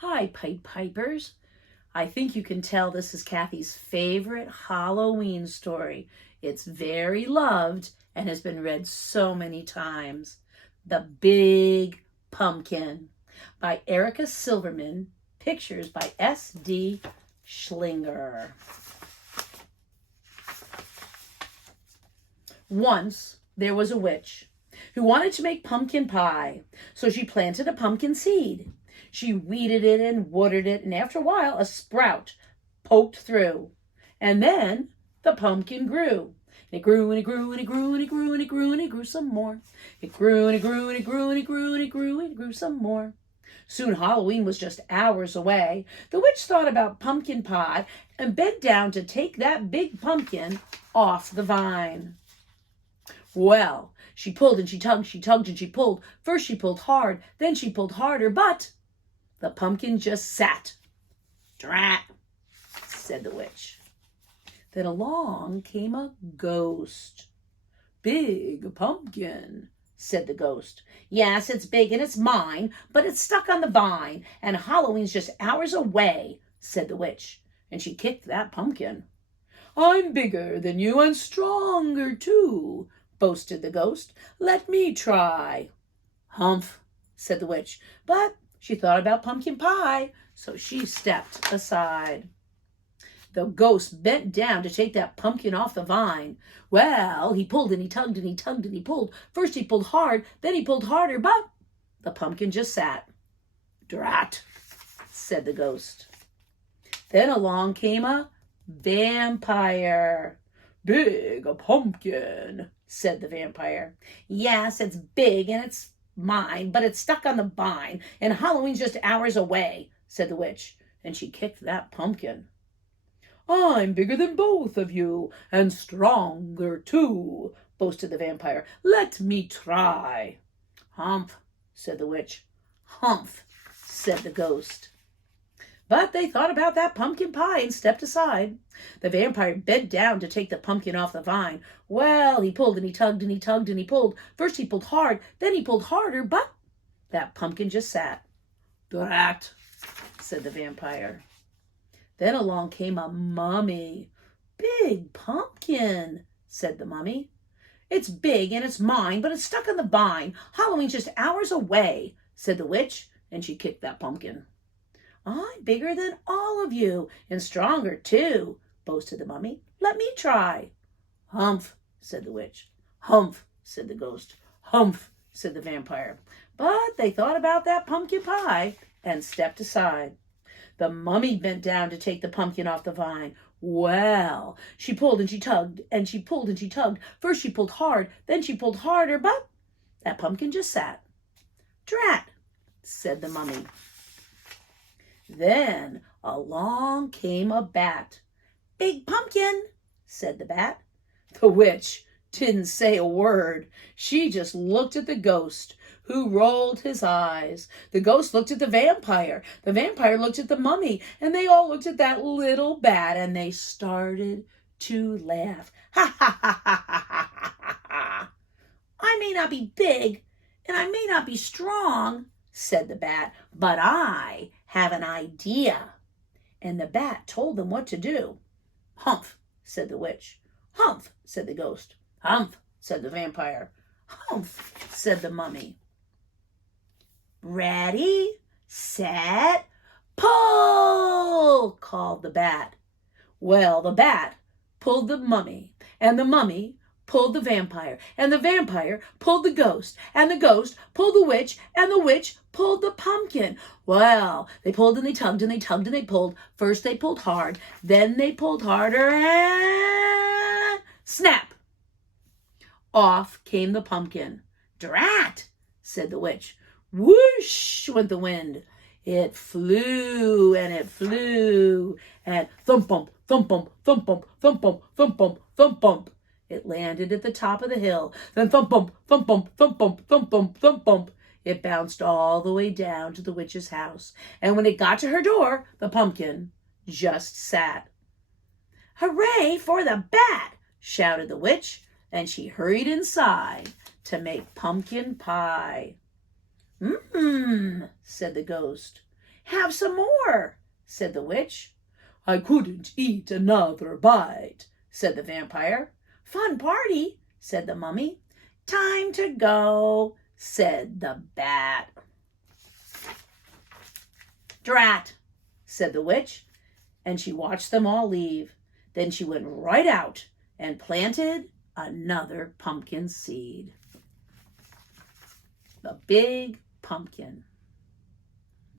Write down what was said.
Hi, Pied Pipers. I think you can tell this is Kathy's favorite Halloween story. It's very loved and has been read so many times. The Big Pumpkin by Erica Silverman. Pictures by S.D. Schindler. Once there was a witch who wanted to make pumpkin pie, so she planted a pumpkin seed. She weeded it and watered it, and after a while, a sprout poked through. And then the pumpkin grew. And it grew and it grew and it grew and it grew and it grew and it grew some more. It grew and it grew and it grew and it grew and it grew and it grew some more. Soon Halloween was just hours away. The witch thought about pumpkin pie and bent down to take that big pumpkin off the vine. Well, she pulled and she tugged and she pulled. First she pulled hard, then she pulled harder, but the pumpkin just sat. "Drat," said the witch. Then along came a ghost. "Big pumpkin," said the ghost. "Yes, it's big and it's mine, but it's stuck on the vine, and Halloween's just hours away," said the witch, and she kicked that pumpkin. "I'm bigger than you and stronger too," boasted the ghost. "Let me try." "Humph," said the witch, but she thought about pumpkin pie, so she stepped aside. The ghost bent down to take that pumpkin off the vine. Well, he pulled and he tugged and he tugged and he pulled. First he pulled hard, then he pulled harder, but the pumpkin just sat. "Drat," said the ghost. Then along came a vampire. "Big pumpkin," said the vampire. "Yes, it's big and it's mine, but it's stuck on the vine, and Halloween's just hours away," said the witch, and she kicked that pumpkin. "I'm bigger than both of you, and stronger too," boasted the vampire. "Let me try." "Humph," said the witch. "Humph," said the ghost. But they thought about that pumpkin pie and stepped aside. The vampire bent down to take the pumpkin off the vine. Well, he pulled and he tugged and he tugged and he pulled. First he pulled hard, then he pulled harder, but that pumpkin just sat. "Drat," said the vampire. Then along came a mummy. "Big pumpkin," said the mummy. "It's big and it's mine, but it's stuck on the vine. Halloween's just hours away," said the witch, and she kicked that pumpkin. "I'm bigger than all of you, and stronger too," boasted the mummy. "Let me try." "Humph," said the witch. "Humph," said the ghost. "Humph," said the vampire. But they thought about that pumpkin pie and stepped aside. The mummy bent down to take the pumpkin off the vine. Well, she pulled and she tugged, and she pulled and she tugged. First she pulled hard, then she pulled harder, but that pumpkin just sat. "Drat," said the mummy. Then along came a bat. "Big pumpkin," said the bat. The witch didn't say a word. She just looked at the ghost, who rolled his eyes. The ghost looked at the vampire. The vampire looked at the mummy, and they all looked at that little bat, and they started to laugh. "Ha ha ha ha ha ha ha ha. I may not be big, and I may not be strong," said the bat, "but I have an idea." And the bat told them what to do. "Humph," said the witch. "Humph," said the ghost. "Humph," said the vampire. "Humph," said the mummy. "Ready, set, pull," called the bat. Well, the bat pulled the mummy, and the mummy pulled the vampire, and the vampire pulled the ghost, and the ghost pulled the witch, and the witch pulled the pumpkin. Well, they pulled and they tugged and they tugged and they pulled. First they pulled hard, then they pulled harder, and snap! Off came the pumpkin. "Drat," said the witch. Whoosh went the wind. It flew and it flew, and thump bump, thump bump, thump bump, thump bump, thump bump, thump bump. It landed at the top of the hill. Then thump bump, thump bump, thump bump, thump bump, thump bump. It bounced all the way down to the witch's house. And when it got to her door, the pumpkin just sat. "Hooray for the bat!" shouted the witch, and she hurried inside to make pumpkin pie. "Mmm," said the ghost. "Have some more," said the witch. "I couldn't eat another bite," said the vampire. "Fun party," said the mummy. "Time to go," said the bat. "Drat," said the witch, and she watched them all leave. Then she went right out and planted another pumpkin seed. The big pumpkin.